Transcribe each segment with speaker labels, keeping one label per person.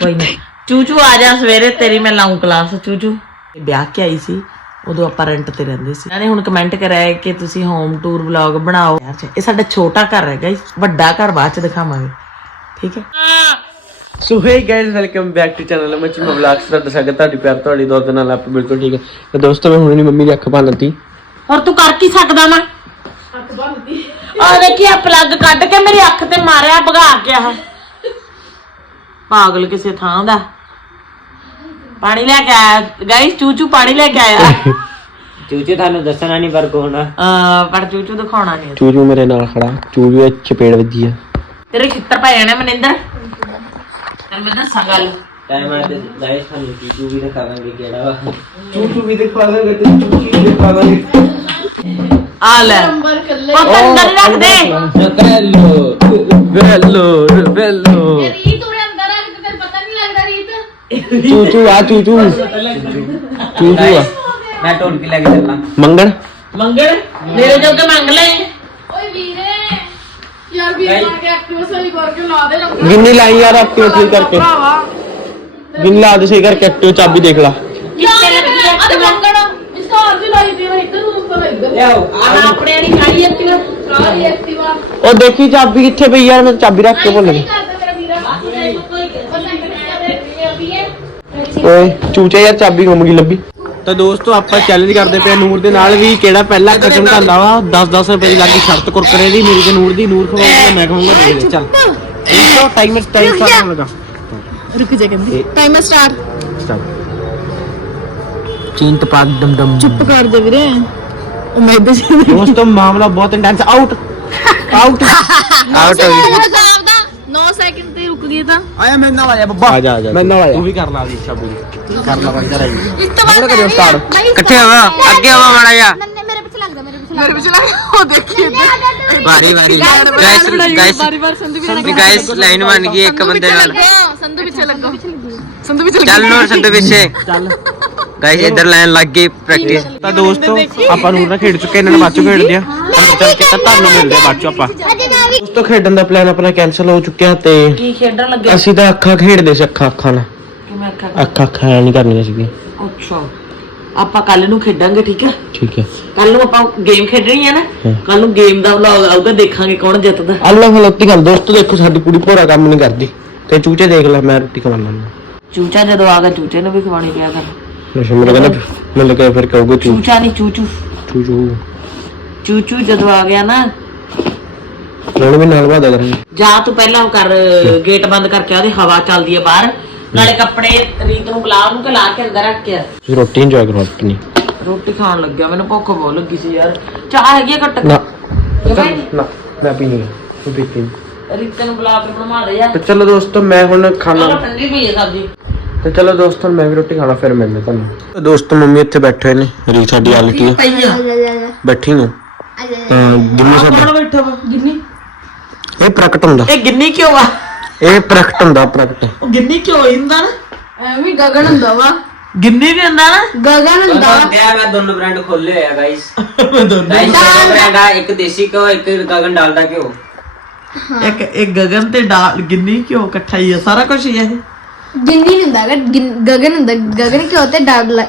Speaker 1: कोई नहीं चूचू आ जा सवेरे तेरी मैं लाऊं क्लास चूचू ब्याह के आई सी ਉਦੋਂ ਆਪਾਂ ਰੈਂਟ ਤੇ ਰਹਿੰਦੇ ਸੀ। ਇਹਨਾਂ ਨੇ ਹੁਣ ਕਮੈਂਟ ਕਰਿਆ ਹੈ ਕਿ ਤੁਸੀਂ ਹੋਮ ਟੂਰ ਵਲੌਗ ਬਣਾਓ। ਇਹ ਸਾਡਾ ਛੋਟਾ ਘਰ ਹੈ ਗਾਇਸ, ਵੱਡਾ ਘਰ ਬਾਅਦ ਚ ਦਿਖਾਵਾਂਗੇ, ਠੀਕ ਹੈ।
Speaker 2: So hey guys welcome back to channel ਮੱਚੀ ਵਲੌਗਸ ਦਾ ਸਵਾਗਤ ਤੁਹਾਡੀ ਪਿਆਰ ਤੁਹਾਡੀ ਦੁਆ ਦੇ ਨਾਲ ਆਪ ਬਿਲਕੁਲ ਠੀਕ ਹੈ। ਤੇ ਦੋਸਤੋ ਮੈਂ ਹੁਣੇ ਮੰਮੀ ਦੀ ਅੱਖ ਬੰਨ ਦਿੱਤੀ।
Speaker 1: ਹੋਰ ਤੂੰ ਕਰ ਕੀ ਸਕਦਾ ਮੈਂ ਅੱਖ ਬੰਨਦੀ ਆ ਦੇਖੀ ਆ ਪਲੱਗ ਕੱਢ ਕੇ ਮੇਰੀ ਅੱਖ ਤੇ ਮਾਰਿਆ ਭਗਾ ਕੇ ਆ ਪਾਗਲ ਕਿਸੇ ਥਾਂ ਦਾ। पानी लेके आया गाइस, चूचू पानी लेके आया।
Speaker 3: चूचू थानू दसना नहीं पर कौन
Speaker 1: पर चूचू दिखाना नहीं।
Speaker 2: ਚੂਚੂ ਮੇਰੇ ਨਾਲ ਖੜਾ, ਚੂਚੂ ਚਪੇੜ ਵੱਜੀ ਆ
Speaker 1: तेरे खित्तर पै जाने मनिंदर। चल मैं दसा गल
Speaker 3: टाइम आते गाइस थानू चूचू भी दिखावांगे केड़ा वा।
Speaker 2: ਚੂਚੂ ਵੀ ਦਿਖਾ ਦਾਂਗੇ ਤੇ ਚੂਚੀ ਵੀ ਦਿਖਾ ਦਾਂਗੇ।
Speaker 1: आ ले ओ अंदर रख दे।
Speaker 2: वेलो वेलो
Speaker 4: रीत उरे अंदर आ के तेरे पता नहीं लगता रीत
Speaker 2: ਚੂਚੂ ਆ ਚੂਚੂ ਚੂਚੂ ਆ
Speaker 3: मैं टोन के लेके चलना
Speaker 2: ਮੰਗਣ
Speaker 1: मंगल मेरे जो के मांग ले।
Speaker 4: ओए वीरे यार वीरे मार के एक्टिव सही करके ला दे लंगा
Speaker 2: ਗਿੰਨੀ ਲਾਈ ਯਾਰ ਐਕਟਿਵ ਸਹੀ ਕਰਕੇ ਗਿੰਨੀ ਲਾ ਦੇ ਸਹੀ ਕਰਕੇ ਐਕਟਿਵ ਚਾਬੀ ਦੇਖ ਲਾ
Speaker 4: यार अरे मंगण इसका और भी लाई दे इधर ऊपर इधर
Speaker 3: ले आओ
Speaker 1: आ अपने वाली गाड़ी एक्टिव
Speaker 4: सारी एक्टिव
Speaker 2: ਉਹ ਦੇਖੀ ਚਾਬੀ ਕਿੱਥੇ ਪਈ ਯਾਰ ਮੈਂ ਚਾਬੀ ਰੱਖ ਕੇ ਭੁੱਲ
Speaker 4: नहीं
Speaker 2: ਗਿਆ।
Speaker 4: करता तेरा वीरा
Speaker 2: ਓਏ ਚੂਚੇ ਯਾਰ ਚਾਬੀ ਗੁੰਮ ਗਈ ਲੱਭੀ। ਤਾਂ ਦੋਸਤੋ ਆਪਾਂ ਚੈਲੰਜ ਕਰਦੇ ਪਏ ਨੂਰ ਦੇ ਨਾਲ ਵੀ ਕਿਹੜਾ ਪਹਿਲਾਂ ਖਤਮ ਕਰਦਾ ਵਾ। 10-10 ਰੁਪਏ ਦੀ ਲੱਗੀ ਸ਼ਰਤ ਕੁਰਕਰੇ ਦੀ ਮੇਰੀ ਤੇ ਨੂਰ ਦੀ। ਨੂਰ ਖਵਾਉਂਦਾ ਮੈਂ ਖਵਾਉਂਗਾ ਦੇ ਚੱਲ ਇਹ ਟਾਈਮਰ ਟਾਈਮ ਸਟਾਰਟ ਹੋਣ ਲੱਗਾ।
Speaker 4: रुक जा कहंदी टाइमर स्टार्ट
Speaker 2: ਚੀਂਟ ਪਾ ਦਮ ਦਮ
Speaker 4: चुप कर दे वीरे ओ मैं इधर से
Speaker 2: ਦੋਸਤੋ ਮਾਮਲਾ ਬਹੁਤ ਇੰਟੈਂਸ ਆਊਟ ਆਊਟ ਆਊਟ ਹੋ ਗਿਆ।
Speaker 4: 9 सेकंड ते रुक गया था
Speaker 2: ਆਇਆ ਮੈਂ ਨਾਲ ਆਇਆ ਬੱਬਾ ਆ ਜਾ ਮੈਂ ਨਾਲ ਆਇਆ ਤੂੰ ਵੀ ਕਰ ਲਾ ਦੀ ਇੱਛਾ ਪੂਰੀ ਕਰ ਲਾ ਬੰਦਾ ਰਹੀ ਹੁਣ ਕਰਿਓ ਸਟਾਰਟ
Speaker 3: किथे आवा ਅੱਗੇ आवा माड़ा जा
Speaker 4: मेरे पीछे लग जा मेरे पीछे लग ओ देखिए
Speaker 3: बारी बारी गाइस गाइस
Speaker 4: बार संधू भी
Speaker 3: गाइस लाइन बन गई एक बंदे नाल
Speaker 4: संधू पीछे लग संधू पीछे
Speaker 3: चल नूर संधू पीछे
Speaker 2: ਚੱਲ
Speaker 3: गाइस इधर लाइन लग गई प्रैक्टिस।
Speaker 2: ਤਾਂ ਦੋਸਤੋ ਆਪਾਂ ਨੂਰ ਨਾਲ ਖੇਡ ਚੁੱਕੇ, ਇਹਨਾਂ ਨੂੰ ਬਾਅਦ ਚੋਂ ਖੇਡਦੇ ਆ। ਅੰਦਰ ਚੱਲ ਕੇ ਤਾਂ ਤੁਹਾਨੂੰ ਮਿਲਦੇ ਆ ਬਾਅਦ ਚੋਂ ਆਪਾਂ। ਦੋਸਤੋ ਖੇਡਣ ਦਾ ਪਲਾਨ ਆਪਣਾ ਕੈਨਸਲ ਹੋ ਚੁੱਕਿਆ ਤੇ
Speaker 1: की खेडन लगे
Speaker 2: ਅਸੀਂ ਤਾਂ ਅੱਖਾਂ ਖੇਡਦੇ ਸੀ ਅੱਖਾਂ ਨਾਲ
Speaker 1: कि मैं आखा
Speaker 2: ਅੱਖਾਂ ਨਹੀਂ ਕਰਨੀਆਂ ਸੀਗੀਆਂ।
Speaker 1: अच्छा ਆਪਾਂ ਕੱਲ ਨੂੰ ਖੇਡਾਂਗੇ, ਠੀਕ ਹੈ।
Speaker 2: ਠੀਕ ਹੈ
Speaker 1: ਕੱਲ ਨੂੰ ਆਪਾਂ ਗੇਮ ਖੇਡਣੀ ਹੈ ਨਾ, ਕੱਲ ਨੂੰ ਗੇਮ ਦਾ ਵਲੌਗ ਆਊਗਾ, ਦੇਖਾਂਗੇ ਕੌਣ ਜਿੱਤਦਾ।
Speaker 2: ਅੱਲਾ ਫਲੋਤੀ ਗੱਲ ਦੋਸਤੋ ਦੇਖੋ ਸਾਡੀ ਕੁੜੀ ਭੋਰਾ ਕੰਮ ਨਹੀਂ ਕਰਦੀ ਤੇ ਚੂਚੇ ਦੇਖ ਲੈ ਮੈਂ ਰੋਟੀ ਖਵਾਉਣਾ।
Speaker 1: ਚੂਚਾ ਜਦੋਂ ਆ ਗਿਆ ਚੂਚੇ ਨੂੰ ਵੀ ਖਵਾਣੀ ਪਿਆ ਕਰ।
Speaker 2: ਨਸ਼ਾ ਮੇਰਾ ਕਹਿੰਦਾ ਮੈਂ ਲੱਗਾ ਫਿਰ ਕਹੂਗਾ
Speaker 1: ਚੂਚਾ ਨਹੀਂ ਚੂਚੂ
Speaker 2: ਚੂਚੂ
Speaker 1: ਚੂਚੂ ਜਦੋਂ ਆ ਗਿਆ ਨਾ
Speaker 2: ਹੁਣ ਵੀ ਨਾਲ ਵਾਦਾ ਕਰਾਂਗੇ।
Speaker 1: ਜਾ ਤੂੰ ਪਹਿਲਾਂ ਉਹ ਕਰ ਗੇਟ ਬੰਦ ਕਰਕੇ ਉਹਦੀ ਹਵਾ ਚੱਲਦੀ ਹੈ ਬਾਹਰ, ਨਾਲੇ ਕੱਪੜੇ ਰੀਤ ਨੂੰ ਬੁਲਾ ਉਹਨੂੰ ਕਿ ਲਾ ਕੇ ਅੰਦਰ ਰੱਖ ਕੇ ਆ।
Speaker 2: ਤੁਸੀਂ ਰੋਟੀ ਇੰਜੋਏ ਕਰੋ ਆਪਣੀ।
Speaker 1: ਰੋਟੀ ਖਾਣ ਲੱਗਿਆ, ਮੈਨੂੰ ਭੁੱਖ ਬਹੁਤ ਲੱਗੀ ਸੀ ਯਾਰ। ਚਾਹ ਹੈਗੀ ਆ ਘੱਟ
Speaker 2: ਨਾ
Speaker 1: ਜਗਾਈ
Speaker 2: ਨਾ ਮੈਂ ਪੀਣੀ ਹੈ ਤੂੰ ਪੀਤੀ
Speaker 1: ਰੀਤ ਨੂੰ ਬੁਲਾ ਕੇ ਬਣਵਾ ਦੇ ਯਾਰ।
Speaker 2: ਤੇ ਚਲੋ ਦੋਸਤੋ ਮੈਂ ਹੁਣ ਖਾਣਾ
Speaker 1: ਚਲੋ ਠੰਡੀ ਪਈ ਹੈ ਸਬਜ਼ੀ।
Speaker 2: ਤੇ ਚਲੋ ਦੋਸਤੋ ਮੈਂ ਵੀ ਰੋਟੀ ਖਾਣਾ ਫਿਰ ਮਿਲਦੇ ਤੁਹਾਨੂੰ। ਦੋਸਤੋ ਮੰਮੀ ਇੱਥੇ ਬੈਠੇ ਨੇ ਰੀ ਸਾਡੀ ਹਾਲ ਕੀ ਹੈ ਬੈਠੀ ਨੂੰ ਗਿੰਨੀ ਸਾਡੀ
Speaker 1: ਕੌਣ ਬੈਠਾ ਵਾ? ਗਿੰਨੀ
Speaker 2: ਇਹ ਪ੍ਰਗਟ ਹੁੰਦਾ
Speaker 1: ਇਹ ਗਿੰਨੀ ਕਿਉਂ ਆ?
Speaker 2: ਇਹ ਪ੍ਰਗਟ ਹੁੰਦਾ ਪ੍ਰਗਟ
Speaker 1: ਉਹ ਗਿੰਨੀ ਕਿਉਂ ਹੁੰਦਾ ਨਾ,
Speaker 4: ਐਵੇਂ ਗਗਨ ਹੁੰਦਾ ਵਾ
Speaker 1: ਗਿੰਨੀ ਵੀ ਹੁੰਦਾ ਨਾ।
Speaker 4: गगन ਹੁੰਦਾ
Speaker 3: गया मैं दोनों ब्रांड खोल ले है गाइस गाइस ब्रांड है एक देसी का एक गगन डालडा के हो
Speaker 1: ਇੱਕ ਇਹ ਗਗਨ ਤੇ ਗਿੰਨੀ ਕਿਉਂ ਇਕੱਠਾ ਹੀ ਆ, ਸਾਰਾ ਕੁਝ ਹੀ ਆ ਇਹ।
Speaker 4: गिन्नी नहीं ਹੁੰਦਾ गगन ਹੁੰਦਾ गगन ਕੀ ਹੁੰਦਾ
Speaker 2: ਡਾੜਲਾ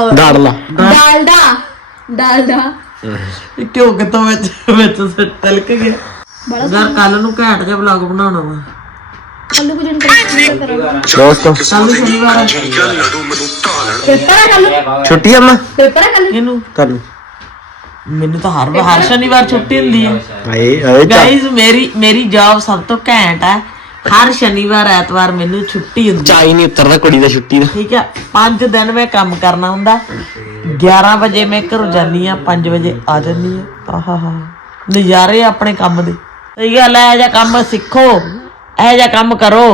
Speaker 4: डालडा डालडा
Speaker 1: ਇਹ ਕਿਉਂ ਕਿਤੋਂ ਵਿੱਚ ਤਲਕ ਗਿਆ ਯਾਰ। ਕੱਲ ਨੂੰ ਘੈਂਟ ਜਿਹਾ ਵਲੌਗ ਬਣਾਉਣਾ ਵਾ।
Speaker 4: ਕੱਲੂ ਕੁਝ ਇੰਟਰਸਟਿੰਗ ਕਰਾਂਗੇ
Speaker 2: ਦੋਸਤੋ
Speaker 1: ਕੱਲ ਨੂੰ ਸ਼ਨੀਵਾਰ ਆ।
Speaker 4: ਪੇਪਰ ਹੈ ਕੱਲੂ
Speaker 2: ਛੁੱਟੀ ਆ ਮੈਂ
Speaker 4: ਪੇਪਰ ਹੈ ਕੱਲੂ
Speaker 1: ਇਹਨੂੰ
Speaker 2: ਕੱਲ
Speaker 1: ਮੈਨੂੰ ਤਾਂ ਹਰ ਸ਼ਨੀਵਾਰ ਛੁੱਟੀ ਹੁੰਦੀ ਹੈ
Speaker 2: ਆਏ
Speaker 1: ਗਾਇਜ਼। ਮੇਰੀ ਜੌਬ ਸਭ ਤੋਂ ਘੈਂਟ ਹੈ। ਹਰ ਸ਼ਨੀਵਾਰ ਐਤਵਾਰ ਮੈਨੂੰ ਛੁੱਟੀ ਹੁੰਦੀ ਹੈ,
Speaker 2: ਚਾਈ ਨਹੀਂ ਉਤਰਦਾ ਕੁੜੀ ਦਾ ਛੁੱਟੀ ਦਾ।
Speaker 1: ਠੀਕ ਹੈ। 5 ਦਿਨ ਮੈਂ ਕੰਮ ਕਰਨਾ ਹੁੰਦਾ। 11 ਵਜੇ ਮੈਂ ਘਰੋਂ ਜਾਨੀ ਆ, 5 ਵਜੇ ਆ ਜਾਨੀ ਆ। ਆਹਾ ਨਜ਼ਾਰੇ ਆਪਣੇ ਕੰਮ ਦੇ। ਸਹੀ ਗੱਲ ਹੈ, ਇਹ ਜਿਹਾ ਕੰਮ ਸਿੱਖੋ, ਇਹ ਜਿਹਾ ਕੰਮ ਕਰੋ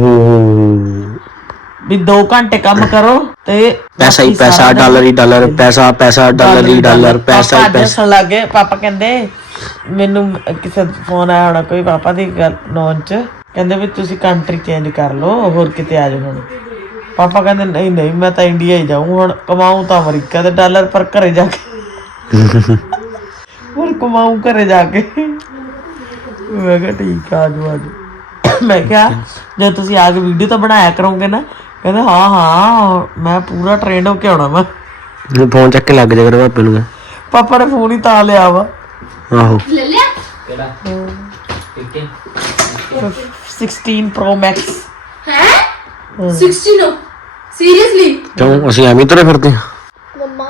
Speaker 1: ਵੀ 2 ਘੰਟੇ ਕੰਮ ਕਰੋ ਤੇ
Speaker 2: ਪੈਸਾ ਹੀ ਪੈਸਾ, ਡਾਲਰ ਹੀ ਡਾਲਰ, ਪੈਸਾ ਪੈਸਾ, ਡਾਲਰ ਹੀ ਡਾਲਰ, ਪੈਸਾ ਹੀ ਪੈਸਾ।
Speaker 1: ਲੱਗੇ ਪਾਪਾ ਕਹਿੰਦੇ ਮੈਨੂੰ ਕਿਸੇ ਫੋਨ ਆਇਆ ਹੋਣਾ ਕੋਈ ਪਾਪਾ ਦੀ ਗੱਲ ਨੌਨ ਚ, ਕਹਿੰਦੇ ਵੀ ਤੁਸੀਂ ਕੰਟਰੀ ਚੇਂਜ ਕਰ ਲਓ, ਹੋਰ ਕਿਤੇ ਆ ਜਾਓ। ਹੁਣ ਪਾਪਾ ਕਹਿੰਦੇ ਨਹੀਂ ਨਹੀਂ ਮੈਂ ਤਾਂ ਇੰਡੀਆ ਹੀ ਜਾਊਂ, ਹੁਣ ਕਮਾਊਂ ਤਾਂ ਅਮਰੀਕਾ ਦੇ ਡਾਲਰ ਪਰ ਘਰੇ ਜਾ ਕੇ ਹੁਣ ਕਮਾਊਂ ਘਰੇ ਜਾ ਕੇ। ਮੈਂ ਕਿਹਾ ਠੀਕ ਆ, ਆਜੋ ਆਜੋ। ਮੈਂ ਕਿਹਾ ਜਦ ਤੁਸੀਂ ਆ ਕੇ ਵੀਡੀਓ ਤਾਂ ਬਣਾਇਆ ਕਰੋਗੇ ਨਾ, ਕਹਿੰਦੇ ਹਾਂ ਮੈਂ ਪੂਰਾ ਟ੍ਰੇਨਡ ਹੋ ਕੇ ਆਉਣਾ ਵਾ।
Speaker 2: ਫੋਨ ਚੱਕ ਕੇ ਲੱਗ ਜਾ ਕਰ ਪਾਪੇ ਨੂੰ।
Speaker 1: ਪਾਪਾ ਨੇ ਫੋਨ ਹੀ ਤਾਂ ਲਿਆ ਵਾ।
Speaker 2: ਆਹੋ
Speaker 4: ਲੈ ਲਿਆ
Speaker 3: ਕਿਹੜਾ
Speaker 1: 16 Pro Max।
Speaker 4: ਹੈ 16 ਸੀਰੀਅਸਲੀ
Speaker 2: ਕਿਉਂ ਅਸੀਂ ਐਵੇਂ ਤੁਰੇ ਫਿਰਦੇ ਹਾਂ?
Speaker 4: ਮੰਮਾ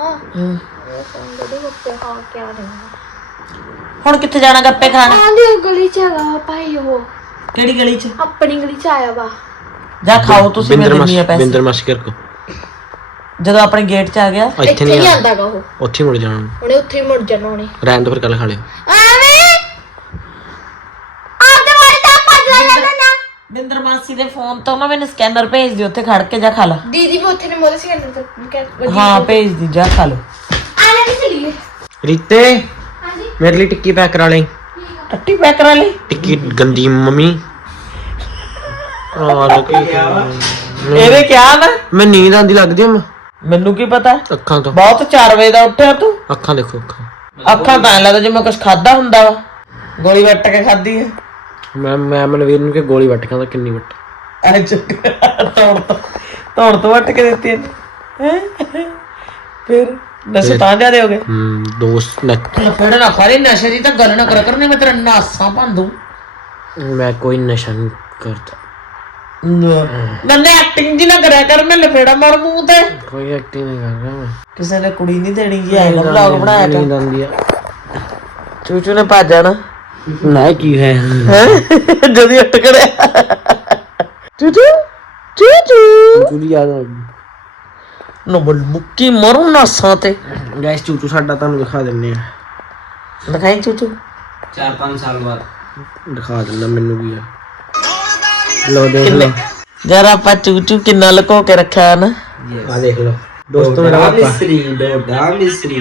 Speaker 1: ਹੁਣ ਕਿੱਥੇ ਜਾਣਾ ਗੱਪੇ ਖਾਣ?
Speaker 4: ਆਂਦੀ ਉਹ ਗਲੀ ਚ ਹੈਗਾ ਭਾਈ, ਉਹ
Speaker 1: ਕਿਹੜੀ ਗਲੀ 'ਚ?
Speaker 4: ਆਪਣੀ ਗਲੀ ਚ ਆਇਆ ਵਾ।
Speaker 1: ਜਾ ਖਾਓ ਤੁਸੀਂ, ਮੈਂ ਦਿੰਨੀ ਆ ਪੈਸੇ।
Speaker 2: ਬਿੰਦਰ ਮਾਸੀ ਕਰ ਕੋ
Speaker 1: ਜਦੋਂ ਆਪਣੇ ਗੇਟ 'ਚ ਆ ਗਿਆ
Speaker 2: ਇੱਥੇ ਨਹੀਂ
Speaker 4: ਆਂਦਾਗਾ ਉਹ,
Speaker 2: ਉੱਥੇ ਮੁੜ ਜਾਣਾ
Speaker 4: ਉਹਨੇ ਉੱਥੇ ਹੀ ਮੁੜ ਜਾਣਾ ਉਹਨੇ।
Speaker 2: ਰਹਿਣ ਤੋਂ ਫਿਰ ਕੱਲ ਖਾ ਲਿਓ।
Speaker 1: ਬਿੰਦਰ ਮਾਸੀ ਦੇ ਫੋਨ ਤੋਂ ਨਾ ਮੈਨੂੰ ਸਕੈਨਰ ਭੇਜ ਦਿਓ, ਉੱਥੇ ਖੜ ਕੇ ਜਾ ਖਾ ਲਾ।
Speaker 4: ਦੀਦੀ ਵੀ ਉੱਥੇ ਨੇ ਮੋਦੇ ਸੀ ਕਹਿੰਦੇ
Speaker 1: ਹਾਂ ਭੇਜ ਦੀ, ਜਾ ਖਾ ਲਓ।
Speaker 4: ਆਲੇ ਨਹੀਂ ਚਲੀਏ।
Speaker 2: ਰੀਤੇ
Speaker 4: ਹਾਂਜੀ
Speaker 2: ਮੇਰੇ ਲਈ ਟਿੱਕੀ ਪੈਕ ਕਰਾ ਲਈ।
Speaker 1: ਟੱਟੀ ਪੈਕ ਕਰਾ ਲਈ।
Speaker 2: ਟਿੱਕੀ ਗੰਦੀ ਮੰਮੀ।
Speaker 1: ਇਹਨੇ ਕਿਹਾ ਨਾ,
Speaker 2: ਮੈਂ ਨੀਂਦ ਆਂਦੀ ਲੱਗਦੀ ਆ।
Speaker 1: ਮੈਨੂੰ ਕੀ ਪਤਾ,
Speaker 2: ਅੱਖਾਂ ਤੋਂ
Speaker 1: ਬਹੁਤ 4 ਵਜੇ ਦਾ ਉੱਠਿਆ ਤੂੰ।
Speaker 2: ਅੱਖਾਂ ਦੇਖੋ ਅੱਖਾਂ।
Speaker 1: ਅੱਖਾਂ ਤਾਂ ਐਂ ਲੱਗਦਾ ਜਿਵੇਂ ਕੁਝ ਖਾਦਾ ਹੁੰਦਾ ਵਾ, ਗੋਲੀ ਵੱਟ ਕੇ ਖਾਦੀ ਹੈ।
Speaker 2: ਮੈਂ ਮਨਵੀਰ ਨੂੰ ਕਿ ਗੋਲੀ ਵੱਟ ਕੇ ਆਂਦਾ ਕਿੰਨੀ ਵੱਟ
Speaker 1: ਤੋੜ ਤੋਂ ਵੱਟ ਕੇ ਦਿੱਤੀ ਇਹਨੇ। ਫਿਰ ਨਸ਼ੇ ਤਾਂ ਜ਼ਿਆਦੇ ਹੋ ਗਏ।
Speaker 2: ਦੋਸਤ
Speaker 1: ਲਫੇੜਾ ਨਾ ਖਾਰੇ, ਨਸ਼ੇ ਦੀ ਤਾਂ ਗੱਲ ਨਾ ਕਰਿਆ ਕਰ, ਨਹੀਂ ਮੈਂ ਤੇਰਾ ਨਾਸਾਂ ਭੰਦੂ।
Speaker 2: ਮੈਂ ਕੋਈ ਨਸ਼ਾ ਨਹੀਂ ਕਰਦਾ।
Speaker 1: ਨੰਨੇ ਐਕਟਿੰਗ ਜੀ ਨਾ ਕਰਿਆ ਕਰ, ਮੈਂ ਲਫੇੜਾ ਮਾਰ ਮੂੰਹ ਤੇ।
Speaker 2: ਕੋਈ ਐਕਟਿੰਗ ਨਹੀਂ ਕਰ ਰਿਹਾ ਮੈਂ।
Speaker 1: ਕਿਸੇ ਨੇ ਕੁੜੀ ਨਹੀਂ ਦੇਣੀ ਜੀ, ਐਗਾ ਵਲੌਗ ਬਣਾਇਆ ਕਰ।
Speaker 2: ਨੀਂਦ ਆਂਦੀ ਆ।
Speaker 1: ਚੂਚੂ ਨੇ ਭੱਜ ਜਾਣਾ
Speaker 2: ਨਾ ਕੀ ਹੈ
Speaker 1: ਜਦੀ ਅਟਕੜਿਆ। ਚੂਚੂ ਚੂਚੂ
Speaker 2: ਚੂਚੂ ਯਾਦ ਆ
Speaker 1: ਨੋ ਮੁੱਕੀ ਮਰੂ ਨਾਸਾਂ ਤੇ।
Speaker 2: ਗਾਇਸ ਚੂਚੂ ਸਾਡਾ ਤੁਹਾਨੂੰ ਦਿਖਾ ਦਿੰਨੇ ਆ।
Speaker 1: ਦਿਖਾਈ ਚੂਚੂ
Speaker 3: 4-5 ਸਾਲ ਬਾਅਦ
Speaker 2: ਦਿਖਾ ਦਿੰਦਾ ਮੈਨੂੰ ਵੀ ਆ। ਲੋ ਦੇਖ ਲੋ
Speaker 1: ਜਰਾ ਆਪਾਂ ਚੂਚੂ ਕਿੰਨਾ ਲੁਕੋ ਕੇ ਰੱਖਿਆ ਨਾ।
Speaker 2: ਆ ਦੇਖ ਲੋ ਦੋਸਤੋ ਮੇਰਾ ਪਾਪਾ
Speaker 3: ਮਿਸਰੀ ਡੋਡਾ ਮਿਸਰੀ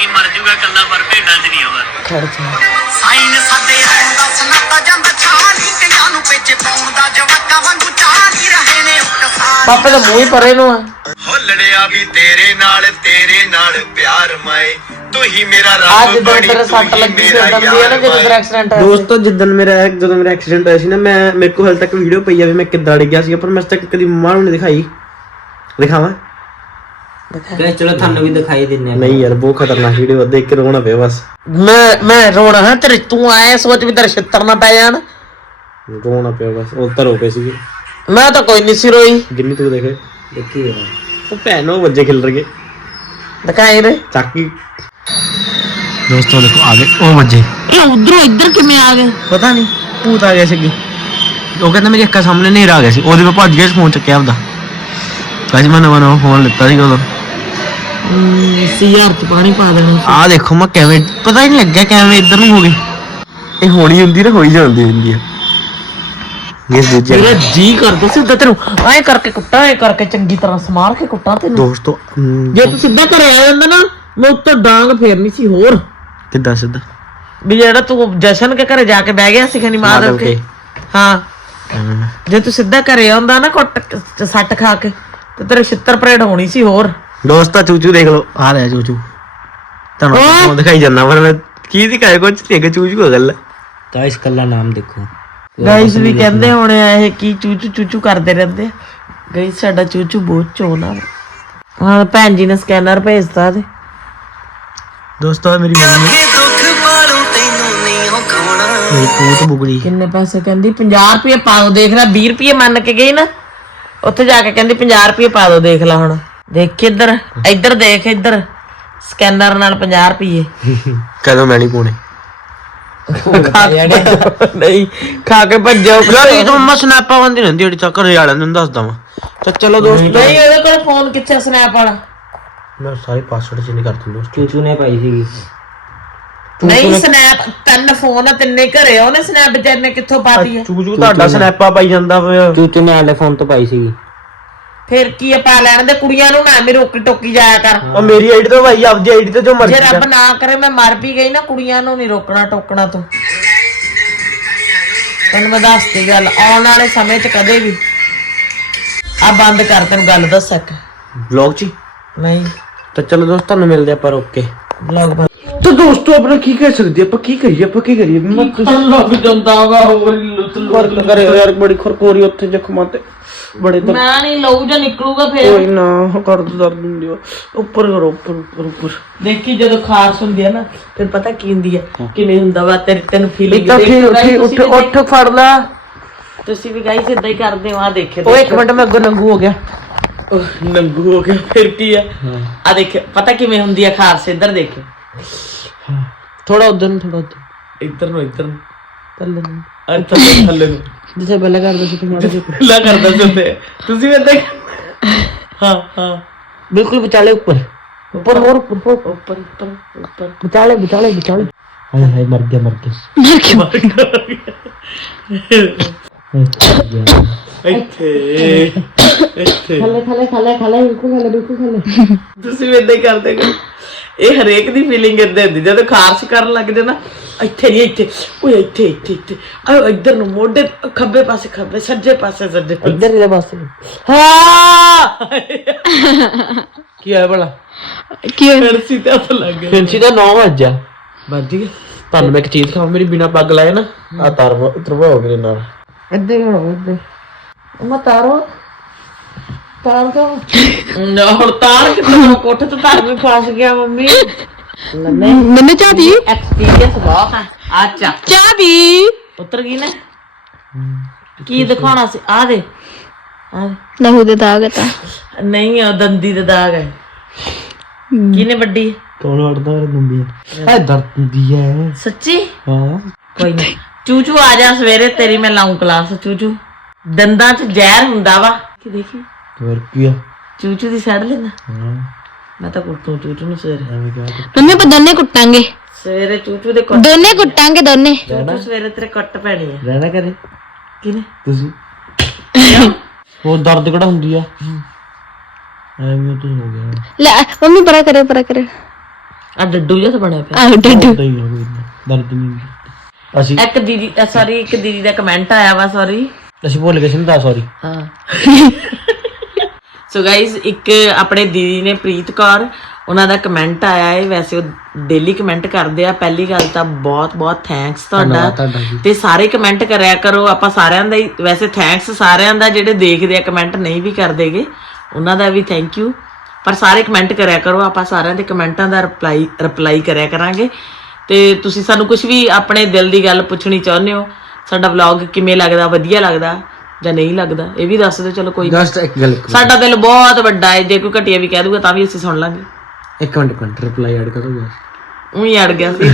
Speaker 1: ਖੜ ਜਾ
Speaker 5: ਸਾਈਨ ਸਾਡੇ ਰਹਿਣ ਦਾ ਸੁਣਾਤਾ ਜਾਂਦਾ ਛਾਲੀ ਕਈਆਂ ਨੂੰ ਵਿੱਚ ਪਾਉਣ ਦਾ ਜਵਾਕਾਂ ਵਾਂਗੂ ਚਾਹ ਨਹੀਂ ਰਹੇ ਨੇ ਉਕਸਾਰ।
Speaker 1: ਪਾਪੇ ਦਾ ਮੂੰਹ ਹੀ ਪਰੇ ਨੂੰ ਆ।
Speaker 5: ਹੋ ਲੜਿਆ ਵੀ ਤੇਰੇ ਨਾਲ ਪਿਆਰ ਮਾਏ ਤੂੰ ਹੀ ਮੇਰਾ
Speaker 1: ਅੱਜ
Speaker 5: ਰੱਬ ਬਣੀ
Speaker 1: ਤੇਰੇ ਸੱਟ ਲੱਗੀ ਸੀ ਉਦੋਂ ਦੀ ਆ ਨਾ, ਜਦੋਂ ਤੇਰਾ ਐਕਸੀਡੈਂਟ ਹੋਇਆ ਸੀ।
Speaker 2: ਦੋਸਤੋ ਜਦੋਂ ਮੇਰਾ ਐਕਸੀਡੈਂਟ ਹੋਇਆ ਸੀ ਨਾ, ਮੇਰੇ ਕੋਲ ਹਾਲੇ ਤੱਕ ਵੀਡੀਓ ਪਈ ਆ ਵੀ ਮੈਂ ਕਿੱਦਾਂ ਡਿੱਗ ਗਿਆ ਸੀ, ਪਰ ਮੈਂ ਤੱਕ ਕਦੀ ਮੰਮਾ ਨੂੰ ਨਹੀਂ ਦਿਖਾਈ। ਦਿਖਾਵਾਂ?
Speaker 3: ਗਾਇਸ ਚਲੋ ਤੁਹਾਨੂੰ ਵੀ ਦਿਖਾਈ ਦਿੰਨੇ ਆ।
Speaker 2: ਨਹੀਂ ਯਾਰ ਬਹੁਤ ਖਤਰਨਾਕ ਵੀਡੀਓ ਦੇਖ ਕੇ ਰੋਣਾ ਪਿਆ ਬਸ।
Speaker 1: ਮੈਂ ਰੋਣਾ ਹੈ ਤੇਰੇ, ਤੂੰ ਆਇਆ ਸੋਚ ਵੀ ਤੇਰੇ ਛਿੱਤਰ ਨਾ ਪੈ ਜਾਣ।
Speaker 2: ਰੋਣਾ ਪਿਆ ਬਸ। ਉਹ ਤਾਂ ਰੋ ਪਏ ਸੀਗੇ।
Speaker 1: ਮੈਂ ਤਾਂ ਕੋਈ ਨਹੀਂ ਸੀ ਰੋਈ।
Speaker 2: ਗਿੰਨੀ ਤੂੰ ਦੇਖੇ
Speaker 3: ਦੇਖੀ
Speaker 2: ਉਹ ਭੈਣ ਉਹ ਵੱਜੇ ਖਿਲ ਰਗੇ
Speaker 1: ਦਿਖਾਈ ਰੇ
Speaker 2: ਚਾਕੀ। ਦੋਸਤੋ ਦੇਖੋ ਆ ਗਏ ਉਹ ਵੱਜੇ।
Speaker 1: ਇਹ ਉਧਰੋਂ ਇੱਧਰ ਕਿਵੇਂ ਆ ਗਏ?
Speaker 2: ਪਤਾ ਨਹੀਂ ਭੂਤ ਆ ਗਿਆ ਸੀ ਅੱਗੇ। ਉਹ ਕਹਿੰਦਾ ਮੇਰੀ ਅੱਖਾਂ ਸਾਹਮਣੇ ਨੇਰਾ ਆ ਗਿਆ ਸੀ, ਉਹਦੇ ਮੈਂ ਭੱਜ ਗਿਆ ਫੋਨ ਚੱਕਿਆ ਆਪਦਾ। ਕਾਜ ਮੈਂ ਨਵਾਂ ਫੋਨ ਲਿੱਤਾ ਸੀ ਉਦੋਂ।
Speaker 1: ਸੀਆਰ ਚ ਪਾਣੀ ਪਾ ਦੇਣਾ।
Speaker 2: ਆ ਦੇਖੋ ਮੈਂ ਕਿਵੇਂ ਪਤਾ ਹੀ ਨਹੀਂ ਲੱਗਿਆ ਕਿਵੇਂ ਇੱਧਰ ਨੂੰ ਹੋ ਗਈ। ਇਹ ਹੋਣੀ ਹੁੰਦੀ ਨਾ ਹੋਈ ਜਾਂਦੀ ਹੁੰਦੀ ਆ। ਇਸ ਦੂਜੇ
Speaker 1: ਮੇਰਾ ਜੀ ਕਰਦਾ ਸਿੱਧਾ ਤੈਨੂੰ ਐ ਕਰਕੇ ਕੁੱਟਾਂ, ਐ ਕਰਕੇ ਚੰਗੀ ਤਰ੍ਹਾਂ ਸਮਾਰ ਕੇ ਕੁੱਟਾਂ ਤੈਨੂੰ।
Speaker 2: ਦੋਸਤੋ
Speaker 1: ਜੇ ਤੂੰ ਸਿੱਧਾ ਘਰੇ ਆ ਜਾਂਦਾ ਨਾ, ਮੈਂ ਉੱਤੋਂ ਡਾਂਗ ਫੇਰਨੀ ਸੀ ਹੋਰ।
Speaker 2: ਕਿੱਦਾਂ ਸਿੱਧਾ
Speaker 1: ਵੀ ਜਿਹੜਾ ਤੂੰ ਜਸ਼ਨ ਕੇ ਘਰੇ ਜਾ ਕੇ ਬਹਿ ਗਿਆ ਸੀ ਖਨੀ ਮਾਦਲ ਕੇ। ਹਾਂ ਜੇ ਤੂੰ ਸਿੱਧਾ ਘਰੇ ਆਉਂਦਾ ਨਾ ਕੁੱਟ ਸੱਟ ਖਾ ਕੇ, ਤੇ ਤੇਰੇ ਛਿੱਤਰ ਪਰੇਡ ਹੋਣੀ ਸੀ ਹੋਰ।
Speaker 2: ਦੋਸਤਾ ਚੂਚੂ ਦੇਖ ਲਓ ਆ ਰਿਹਾ ਚੂਚੂ। ਤੁਹਾਨੂੰ ਦਿਖਾਈ ਜਾਂਦਾ ਪਰ ਮੈਂ ਕੀ ਦਿਖਾਇਆ ਕੁਝ ਨਹੀਂ ਹੈਗਾ। ਚੂਚੂ ਹੋ ਗੱਲ
Speaker 3: ਗਾਇਸ ਕੱਲਾ ਨਾਮ ਦੇਖੋ।
Speaker 1: ਗਾਇਸ ਵੀ ਕਹਿੰਦੇ ਹੋਣੇ ਆ ਇਹ ਕੀ ਚੂਚੂ ਚੂਚੂ ਕਰਦੇ ਰਹਿੰਦੇ ਆ। ਗਾਇਸ ਸਾਡਾ ਚੂਚੂ ਬਹੁਤ ਚੋਣਾ। ਹਾਂ ਭੈਣ ਜੀ ਨੇ ਸਕੈਨਰ ਭੇਜਤਾ ਤੇ
Speaker 2: ਦੋਸਤੋ ਮੇਰੀ ਮੰਮੀ ਮੇਰੀ ਪੂਤ ਬੁਗੜੀ।
Speaker 1: ਕਿੰਨੇ ਪੈਸੇ ਕਹਿੰਦੀ? 50 ਰੁਪਏ ਪਾ ਦੋ। ਦੇਖ ਲੈ 20 ਰੁਪਏ ਮੰਨ ਕੇ ਗਈ ਨਾ, ਉੱਥੇ ਜਾ ਕੇ ਕਹਿੰਦੀ 50 ਰੁਪਏ ਪਾ ਦੋ। ਦੇਖ ਲੈ ਹੁਣ, ਦੇਖ ਇੱਧਰ ਇੱਧਰ ਦੇਖ ਇੱਧਰ ਸਕੈਨਰ ਨਾਲ 50 ਰੁਪਏ।
Speaker 2: ਕਦੋਂ ਮੈਂ ਨਹੀਂ ਪੂਣੇ
Speaker 1: ਨਹੀਂ ਖਾ ਕੇ ਭੱਜੋ।
Speaker 2: ਯਾਰ ਇਹ ਤਾਂ ਮੰਮਾ ਸਨੈਪਾਂ ਬੰਦੀ ਰਹਿੰਦੀ ਜਿਹੜੀ ਚੱਕਰ ਵਾਲਿਆਂ ਨੂੰ ਦੱਸਦਾ ਮੈਂ। ਤਾਂ ਚਲੋ ਦੋਸਤੋ
Speaker 1: ਨਹੀਂ ਉਹਦੇ ਕੋਲ ਫੋਨ ਕਿੱਥੇ ਸਨੈਪ ਵਾਲਾ?
Speaker 2: ਮੈਂ ਸਾਰੇ ਪਾਸਵਰਡ ਚੇਂਜ ਕਰ ਦਿੰਦਾ ਦੋਸਤੋ।
Speaker 3: ਚੂਚੂ ਨੇ ਪਾਈ ਸੀਗੀ।
Speaker 1: ਨਹੀਂ ਸਨੈਪ ਤਿੰਨ ਫੋਨ ਆ, ਤਿੰਨੇ ਘਰੇ ਆ। ਉਹਨੇ ਸਨੈਪ ਵਿਚਾਰੇ ਨੇ ਕਿੱਥੋਂ ਪਾਤੀ ਹੈ?
Speaker 2: ਚੂਚੂ ਤੁਹਾਡਾ ਸਨੈਪਾਂ ਪਾਈ ਜਾਂਦਾ ਪਿਆ।
Speaker 3: ਚੂਚੂ ਨੇ ਆਲੇ ਫੋਨ ਤੋਂ ਪਾਈ ਸੀਗੀ।
Speaker 1: ਫਿਰ ਕੀ ਆ, ਪਾ ਲੈਣ ਦੇ। ਕੁੜੀਆਂ ਨੂੰ ਨਾ ਐਵੇਂ ਰੋਕੀ ਟੋਕੀ ਜਾਇਆ ਕਰ।
Speaker 2: ਉਹ ਮੇਰੀ ਆਈਡੀ ਤੋਂ ਭਾਈ ਆਪਦੀ ਆਈਡੀ ਤੇ ਜੋ ਮਰਜ਼ੀ
Speaker 1: ਜੇ ਰੱਬ ਨਾ ਕਰੇ ਮੈਂ ਮਰ ਵੀ ਗਈ ਨਾ, ਕੁੜੀਆਂ ਨੂੰ ਨਹੀਂ ਰੋਕਣਾ ਟੋਕਣਾ ਤੂੰ। ਤੈਨੂੰ ਮੈਂ ਦੱਸਦੀ ਗੱਲ, ਆਉਣ ਵਾਲੇ ਸਮੇਂ 'ਚ ਕਦੇ ਵੀ ਆ ਬੰਦ ਕਰ। ਤੈਨੂੰ ਗੱਲ ਦੱਸ ਇੱਕ
Speaker 2: ਵਲੌਗ 'ਚ
Speaker 1: ਨਹੀਂ
Speaker 2: ਤਾਂ ਚਲੋ ਦੋਸਤੋ ਤੁਹਾਨੂੰ ਮਿਲਦੇ ਆਪਾਂ ਓਕੇ।
Speaker 1: ਵਲੌਗ ਬੰਦ। ਤੂੰ
Speaker 2: ਦੋਸਤੋ ਆਪਣਾ ਕੀ ਕਹਿ ਸਕਦੇ ਆਪਾਂ ਕੀ ਕਰੀਏ ਮੈਂ
Speaker 1: ਲੱਗ ਜਾਂਦਾ ਵਾ ਹੋਰ
Speaker 2: ਵਰਕ ਕਰੇ ਯਾਰ ਬੜੀ ਖਰਕੋਰੀ ਉੱਥੇ ਜ਼ਖਮਾਂ ਤੇ ਬੜੇ ਦਰਦ
Speaker 1: ਮੈਂ ਨਹੀਂ ਲਊ ਜਾਂ ਨਿਕਲੂਗਾ ਫੇਰ
Speaker 2: ਕੋਈ ਨਾ ਕਰ ਦਰਦ ਹੁੰਦੀ ਆ ਉੱਪਰ ਕਰੋ ਉੱਪਰ
Speaker 1: ਦੇਖੀ ਜਦੋਂ ਖਾਰਸ਼ ਹੁੰਦੀ ਹੈ ਨਾ ਫਿਰ ਪਤਾ ਕੀ ਹੁੰਦੀ ਹੈ ਕਿਵੇਂ ਹੁੰਦਾ ਵਾ ਤੈਨੂੰ ਫੀਲਿੰਗ
Speaker 2: ਤਾਂ ਫਿਰ ਉੱਠ ਫੜ ਲੈ
Speaker 1: ਤੁਸੀਂ ਵੀ ਗਾਈਸ ਇਦਾਂ ਹੀ ਕਰਦੇ ਹੋ ਆ ਦੇਖੇ
Speaker 2: ਓਏ ਇੱਕ ਮਿੰਟ ਮੈਂ ਅੱਗੋਂ ਨੰਗੂ ਹੋ ਗਿਆ
Speaker 1: ਨੰਗੂ ਹੋ ਗਿਆ ਫਿਰ ਕੀ ਆ ਆ ਦੇਖ ਪਤਾ ਕਿਵੇਂ ਹੁੰਦੀ ਆ ਖਾਰਸ਼ ਇੱਧਰ ਦੇਖੋ
Speaker 2: ਥੋੜਾ ਉਧਰ
Speaker 1: ਇੱਧਰ ਨੂੰ
Speaker 2: ਥੱਲੇ ਨੂੰ
Speaker 1: ਥੱਲੇ ਨੂੰ
Speaker 2: ਜਿਵੇਂ ਪਹਿਲਾਂ ਕਰਦਾ ਸੀ ਤੂੰ ਮਾੜਾ ਜਿਹਾ
Speaker 1: ਲਾ ਕਰਦਾ ਸੀ ਤੁਸੀਂ ਵੀ ਇਦਾਂ ਹਾਂ
Speaker 2: ਬਿਲਕੁਲ ਵਿਚਾਲੇ ਉੱਪਰ ਹੋਰ ਉੱਪਰ ਵਿਚਾਲੇ ਹਾਏ ਮਰ ਗਿਆ
Speaker 1: ਇੱਥੇ
Speaker 2: ਥੱਲੇ ਬਿਲਕੁਲ
Speaker 1: ਤੁਸੀਂ ਵੀ ਇਦਾਂ ਹੀ ਕਰਦੇ ਹੋ ਇਹ ਹਰੇਕ ਦੀ ਫੀਲਿੰਗ ਇਦਾਂ ਹੁੰਦੀ ਜਦੋਂ ਖਾਰਸ਼ ਕਰਨ ਲੱਗ ਜਾਏ ਨਾ ਇੱਥੇ ਨਹੀਂ ਇੱਥੇ ਓਏ ਇੱਥੇ ਆਓ ਇੱਧਰ ਨੂੰ ਮੋਢੇ ਖੱਬੇ ਪਾਸੇ ਖੱਬੇ ਸੱਜੇ ਪਾਸੇ
Speaker 2: ਇੱਧਰ ਦੇ ਪਾਸੇ ਹਾਂ ਕੀ ਹੋਇਆ ਭਲਾ
Speaker 1: ਫੈਂਸੀ ਤੇ ਹੱਥ ਲੱਗ ਗਿਆ
Speaker 2: ਫੈਂਸੀ ਦਾ 9 ਵਜਾ
Speaker 1: ਵੱਜ ਗਿਆ
Speaker 2: ਤੁਹਾਨੂੰ ਮੈਂ ਇੱਕ ਚੀਜ਼ ਖਾਵਾਂ ਮੇਰੀ ਬਿਨਾ ਪੱਗ ਲਾਏ ਨਾ ਆ ਤਰਵਾ ਹੋ ਗਏ ਨਾਲ ਇੱਦਾਂ ਹੀ ਬਣਾਓ ਇੱਦਾਂ ਮੈਂ ਤਾਰ ਦੋ
Speaker 1: ਹੁਣ ਤਾਰ ਕਿੱਥੇ ਕੋਠੇ ਤੋਂ ਤਾਰ ਵੀ ਫਸ ਗਿਆ ਮੰਮੀ
Speaker 6: ਮੈਨੂੰ ਚਾਹ ਦੀ
Speaker 1: ਐਕਸਪੀਰੀਅੰਸ ਬਹੁਤ ਆ
Speaker 6: ਚਾਹ ਦੀ
Speaker 1: ਉਤਰ ਗਈ ਨਾ ਕੀ ਦਿਖਾਉਣਾ ਸੀ ਆ ਦੇ
Speaker 6: ਲਹੂ ਦੇ ਦਾਗ ਤਾਂ
Speaker 1: ਨਹੀਂ ਉਹ ਦੰਦੀ ਦੇ ਦਾਗ ਹੈ ਕਿਹਨੇ ਵੱਡੀ
Speaker 2: ਕੌਣ ਵੜਦਾ ਮੇਰੇ ਦੁੰਦੀ ਐ ਦਰਦ ਹੁੰਦੀ ਐ
Speaker 1: ਸੱਚੀ
Speaker 2: ਹਾਂ
Speaker 1: ਕੋਈ ਨਹੀਂ ਚੂਚੂ ਆ ਜਾ ਸਵੇਰੇ ਤੇਰੀ ਮੈਂ ਲਾਉਂ ਕਲਾਸ ਚੂਚੂ ਦੰਦਾਂ 'ਚ ਜ਼ਹਿਰ ਹੁੰਦਾ ਵਾ ਕੀ ਦੇਖੀ
Speaker 2: ਹੋਰ ਕੀ ਆ
Speaker 1: ਚੂਚੂ ਦੀ ਸੜ ਲੈਂਦਾ
Speaker 2: ਹਾਂ
Speaker 1: ਮੈਂ ਤਾਂ ਕੁੱਟੂ ਚੂਚੂ ਨੂੰ ਸਵੇਰੇ
Speaker 2: ਐਵੇਂ ਕਿਹਾ
Speaker 6: ਮੰਮੀ ਆਪਾਂ ਦੋਨੇ ਕੁੱਟਾਂਗੇ
Speaker 1: ਸਵੇਰੇ ਚੂਚੂ ਦੇ ਕੁੱਟ
Speaker 6: ਦੋਨੇ ਕੁੱਟਾਂਗੇ ਦੋਨੇ
Speaker 1: ਚੂਚੂ ਸਵੇਰੇ ਤੇਰੇ ਕੱਟ ਪੈਣੀ ਹੈ
Speaker 2: ਰਹਿਣਾ ਕਰੇ
Speaker 1: ਕਿਨੇ
Speaker 2: ਤੁਸੀਂ ਉਹ ਦਰਦ ਕਿਹੜਾ ਹੁੰਦੀ ਆ ਐਵੇਂ ਤੂੰ ਹੋ ਗਿਆ
Speaker 6: ਲੈ ਮੰਮੀ ਪਰਾ ਕਰੇ
Speaker 1: ਆ ਡੱਡੂ ਜਿਹਾ ਤਾਂ ਬਣਿਆ ਪਿਆ
Speaker 6: ਆਹ ਡੱਡੂ
Speaker 2: ਉਦਾਂ ਹੀ ਆ ਕੋਈ ਨਾ, ਦਰਦ ਨਹੀਂ ਅਸੀਂ
Speaker 1: ਇੱਕ ਦੀਦੀ ਦਾ ਕਮੈਂਟ ਆਇਆ ਵਾ ਸੌਰੀ
Speaker 2: ਭੁੱਲ ਗਏ ਸੀ ਨਾ ਸੌਰੀ
Speaker 1: ਹਾਂ ਸੋ ਗਾਇਜ਼ ਇੱਕ ਆਪਣੇ ਦੀਦੀ ਨੇ ਪ੍ਰੀਤ ਕੌਰ ਉਹਨਾਂ ਦਾ ਕਮੈਂਟ ਆਇਆ ਹੈ ਵੈਸੇ ਉਹ ਡੇਲੀ ਕਮੈਂਟ ਕਰਦੇ ਆ ਪਹਿਲੀ ਗੱਲ ਤਾਂ ਬਹੁਤ ਥੈਂਕਸ ਤੁਹਾਡਾ ਤੇ ਸਾਰੇ ਕਮੈਂਟ ਕਰਿਆ ਕਰੋ ਆਪਾਂ ਸਾਰਿਆਂ ਦਾ ਹੀ ਵੈਸੇ ਥੈਂਕਸ ਸਾਰਿਆਂ ਦਾ ਜਿਹੜੇ ਦੇਖਦੇ ਆ ਕਮੈਂਟ ਨਹੀਂ ਵੀ ਕਰਦੇਗੇ ਉਹਨਾਂ ਦਾ ਵੀ ਥੈਂਕ ਯੂ ਪਰ ਸਾਰੇ ਕਮੈਂਟ ਕਰਿਆ ਕਰੋ ਆਪਾਂ ਸਾਰਿਆਂ ਦੇ ਕਮੈਂਟਾਂ ਦਾ ਰਿਪਲਾਈ ਕਰਿਆ ਕਰਾਂਗੇ ਤੇ ਤੁਸੀਂ ਸਾਨੂੰ ਕੁਝ ਵੀ ਆਪਣੇ ਦਿਲ ਦੀ ਗੱਲ ਪੁੱਛਣੀ ਚਾਹੁੰਦੇ ਹੋ ਸਾਡਾ ਵਲੌਗ ਕਿਵੇਂ ਲੱਗਦਾ ਵਧੀਆ ਲੱਗਦਾ ਜਾਂ ਨਹੀਂ ਲੱਗਦਾ ਇਹ ਵੀ ਦੱਸ ਦਿਓ ਚਲੋ ਕੋਈ
Speaker 2: ਜਸਟ ਇੱਕ ਗੱਲ
Speaker 1: ਸਾਡਾ ਦਿਲ ਬਹੁਤ ਵੱਡਾ ਹੈ ਜੇ ਕੋਈ ਘਟੀਆ ਵੀ ਕਹਿ ਦੂਗਾ ਤਾਂ ਵੀ ਅਸੀਂ ਸੁਣ ਲਾਂਗੇ
Speaker 2: ਇੱਕ ਮਿੰਟ ਰਿਪਲਾਈ ਐਡ ਕਰੋ ਯਾਰ
Speaker 1: ਉਹੀ ਅੜ ਗਿਆ ਸੀ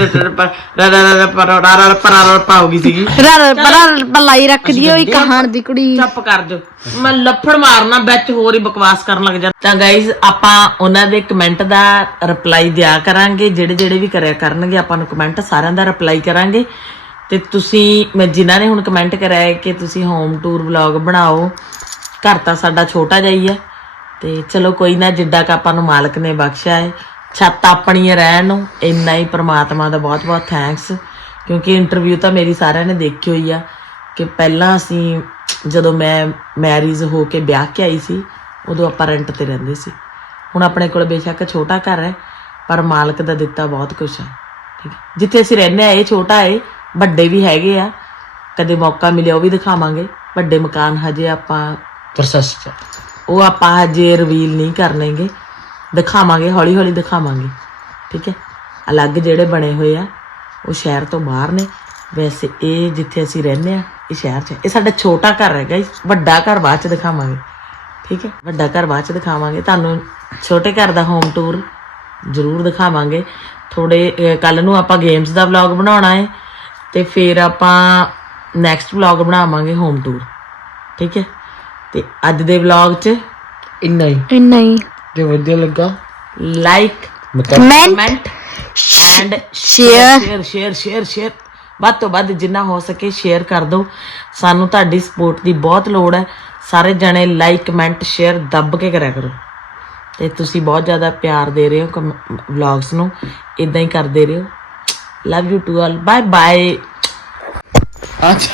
Speaker 1: ਪਾ ਹੋ ਗਈ ਸੀਗੀ
Speaker 6: ਪਲਾਈ ਰੱਖਦੀ ਹੋਈ ਕਹਾਣ ਦੀ ਕੁੜੀ
Speaker 1: ਚੁੱਪ ਕਰ ਜੋ ਮੈਂ ਲੱਫੜ ਮਾਰਨਾ ਵਿੱਚ ਹੋਰ ਹੀ ਬਕਵਾਸ ਕਰਨ ਲੱਗ ਜਾ ਤਾਂ ਗਾਇਜ਼ ਆਪਾਂ ਉਹਨਾਂ ਦੇ ਕਮੈਂਟ ਦਾ ਰਿਪਲਾਈ ਦਿਆ ਕਰਾਂਗੇ ਜਿਹੜੇ ਵੀ ਕਰਿਆ ਕਰਨਗੇ ਆਪਾਂ ਨੂੰ ਕਮੈਂਟ ਸਾਰਿਆਂ ਦਾ ਰਿਪਲਾਈ ਕਰਾਂਗੇ ਤੇ ਤੁਸੀਂ ਮੈਂ ਜਿਨ੍ਹਾਂ ਨੇ ਹੁਣ ਕਮੈਂਟ ਕਰਿਆ ਹੈ ਕਿ ਤੁਸੀਂ ਹੋਮ ਟੂਰ ਵਲੌਗ ਬਣਾਓ ਘਰ ਤਾਂ ਸਾਡਾ ਛੋਟਾ ਜਿਹਾ ਹੀ ਹੈ ਤੇ ਚਲੋ ਕੋਈ ਨਾ ਜਿੱਦਾਂ ਕਿ ਆਪਾਂ ਨੂੰ ਮਾਲਕ ਨੇ ਬਖਸ਼ਿਆ ਹੈ ਛੱਤ ਆਪਣੀ ਰਹਿਣ ਨੂੰ ਇੰਨਾ ਹੀ ਪ੍ਰਮਾਤਮਾ ਦਾ ਬਹੁਤ ਥੈਂਕਸ ਕਿਉਂਕਿ ਇੰਟਰਵਿਊ ਤਾਂ ਮੇਰੀ ਸਾਰਿਆਂ ਨੇ ਦੇਖੀ ਹੋਈ ਆ ਕਿ ਪਹਿਲਾਂ ਅਸੀਂ ਜਦੋਂ ਮੈਂ ਮੈਰਿਜ ਹੋ ਕੇ ਵਿਆਹ ਕੇ ਆਈ ਸੀ ਉਦੋਂ ਆਪਾਂ ਰੈਂਟ ਤੇ ਰਹਿੰਦੇ ਸੀ ਹੁਣ ਆਪਣੇ ਕੋਲ ਬੇਸ਼ੱਕ ਛੋਟਾ ਘਰ ਹੈ ਪਰ ਮਾਲਕ ਦਾ ਦਿੱਤਾ ਬਹੁਤ ਕੁਝ ਹੈ ਠੀਕ ਹੈ ਜਿੱਥੇ ਅਸੀਂ ਰਹਿੰਦੇ ਆ ਇਹ ਛੋਟਾ ਹੈ ਵੱਡੇ ਵੀ ਹੈਗੇ ਆ ਕਦੇ ਮੌਕਾ ਮਿਲਿਆ ਉਹ ਵੀ ਦਿਖਾਵਾਂਗੇ ਵੱਡੇ ਮਕਾਨ ਹਜੇ ਆਪਾਂ
Speaker 2: ਪ੍ਰੋਸੈਸ
Speaker 1: ਉਹ ਆਪਾਂ ਹਜੇ ਰਿਵੀਲ ਨਹੀਂ ਕਰਨੇਗੇ ਦਿਖਾਵਾਂਗੇ ਹੌਲੀ ਦਿਖਾਵਾਂਗੇ ਠੀਕ ਹੈ ਅਲੱਗ ਜਿਹੜੇ ਬਣੇ ਹੋਏ ਆ ਉਹ ਸ਼ਹਿਰ ਤੋਂ ਬਾਹਰ ਨੇ ਵੈਸੇ ਇਹ ਜਿੱਥੇ ਅਸੀਂ ਰਹਿੰਦੇ ਆ ਇਹ ਸ਼ਹਿਰ 'ਚ ਇਹ ਸਾਡਾ ਛੋਟਾ ਘਰ ਹੈਗਾ ਵੱਡਾ ਘਰ ਬਾਅਦ 'ਚ ਦਿਖਾਵਾਂਗੇ ਠੀਕ ਹੈ ਵੱਡਾ ਘਰ ਬਾਅਦ 'ਚ ਦਿਖਾਵਾਂਗੇ ਤੁਹਾਨੂੰ ਛੋਟੇ ਘਰ ਦਾ ਹੋਮ ਟੂਰ ਜ਼ਰੂਰ ਦਿਖਾਵਾਂਗੇ ਥੋੜੇ ਕੱਲ ਨੂੰ ਆਪਾਂ ਗੇਮਸ ਦਾ ਵਲੌਗ ਬਣਾਉਣਾ ਹੈ ਤੇ ਫਿਰ ਆਪਾਂ ਨੈਕਸਟ ਵਲੌਗ ਬਣਾਵਾਂਗੇ ਹੋਮ ਟੂਰ ਠੀਕ ਹੈ ਤੇ ਅੱਜ ਦੇ ਵਲੌਗ 'ਚ
Speaker 2: ਇੰਨਾ
Speaker 6: ਹੀ
Speaker 2: ਜੇ ਵਧੀਆ ਲੱਗਾ
Speaker 1: ਲਾਈਕ
Speaker 6: ਕਮੈਂਟ
Speaker 1: ਐਂਡ ਸ਼ੇਅਰ ਵੱਧ ਤੋਂ ਵੱਧ ਜਿੰਨਾ ਹੋ ਸਕੇ ਸ਼ੇਅਰ ਕਰ ਦਿਓ ਸਾਨੂੰ ਤੁਹਾਡੀ ਸਪੋਰਟ ਦੀ ਬਹੁਤ ਲੋੜ ਹੈ ਸਾਰੇ ਜਣੇ ਲਾਈਕ ਕਮੈਂਟ ਸ਼ੇਅਰ ਦੱਬ ਕੇ ਕਰਿਆ ਕਰੋ ਤੇ ਤੁਸੀਂ ਬਹੁਤ ਜ਼ਿਆਦਾ ਪਿਆਰ ਦੇ ਰਹੇ ਹੋ ਵਲੌਗਸ ਨੂੰ ਇਦਾਂ ਹੀ ਕਰਦੇ ਰਹੋ love you to all bye bye